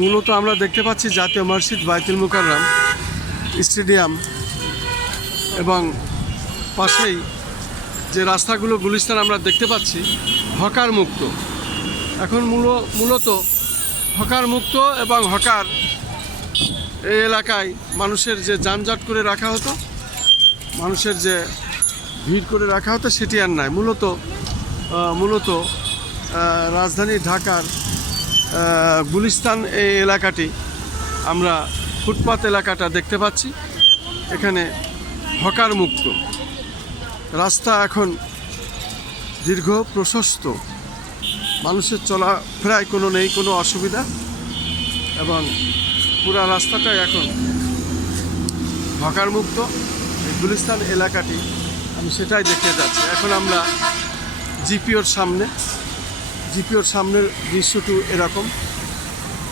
মূলত আমরা দেখতে পাচ্ছি জাতীয় মসজিদ বাইতুল মুকাররম স্টেডিয়াম এবং পাশেই যে রাস্তাগুলো গুলিস্তান আমরা দেখতে পাচ্ছি হকার মুক্ত। এখন মূলত হকার মুক্ত এবং হকার এই এলাকায় মানুষের যে যানজট করে রাখা হতো, মানুষের যে ভিড় করে রাখা হতো সেটি আর নাই। মূলত রাজধানী ঢাকার গুলিস্তান এই এলাকাটি আমরা ফুটপাত এলাকাটা দেখতে পাচ্ছি। এখানে হকার মুক্ত, রাস্তা এখন দীর্ঘ প্রশস্ত, মানুষের চলাফেরায় কোনো অসুবিধা এবং পুরা রাস্তাটাই এখন হকার মুক্ত। এই গুলিস্তান এলাকাটি আমি সেটাই দেখতে যাচ্ছি। এখন আমরা জিপিওর সামনের দৃশ্যটি এরকম,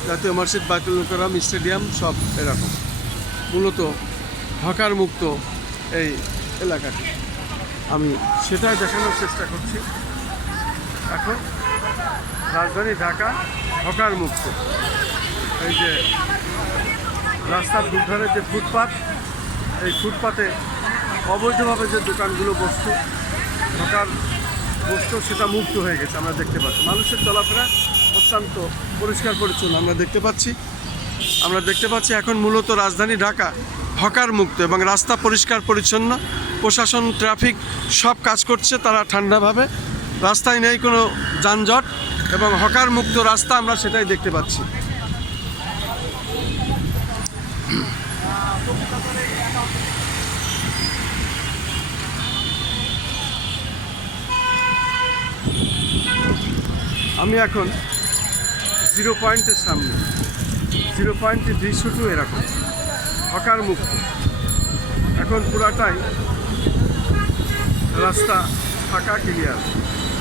জাতীয় মসজিদ বাইতুল মুকাররম স্টেডিয়াম সব এরকম, মূলত হকার মুক্ত এই এলাকাটি। আমি সেটাই দেখানোর চেষ্টা করছি। এখন রাজধানী ঢাকা হকার মুক্ত। এই যে রাস্তার দুধারে যে ফুটপাত, এই ফুটপাতে অবৈধভাবে যে দোকানগুলো বসতো, হকার বসতো, সেটা মুক্ত হয়ে গেছে। আমরা দেখতে পাচ্ছি মানুষের চলাফেরা অত্যন্ত পরিষ্কার পরিচ্ছন্ন আমরা দেখতে পাচ্ছি। এখন মূলত রাজধানী ঢাকা হকার মুক্ত এবং রাস্তা পরিষ্কার পরিচ্ছন্ন। প্রশাসন, ট্রাফিক সব কাজ করছে তারা ঠান্ডাভাবে। রাস্তায় নেই কোনো যানজট এবং হকার মুক্ত রাস্তা, আমরা সেটাই দেখতে পাচ্ছি। আমি এখন জিরো পয়েন্টের সামনে, জিরো পয়েন্টের দৃশ্যটি এরকম হকার মুক্ত। এখন পুরাটাই রাস্তা ফাঁকা, ক্লিয়ার,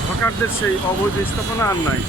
হকারদের সেই অবৈধ স্থাপনা আর নাই।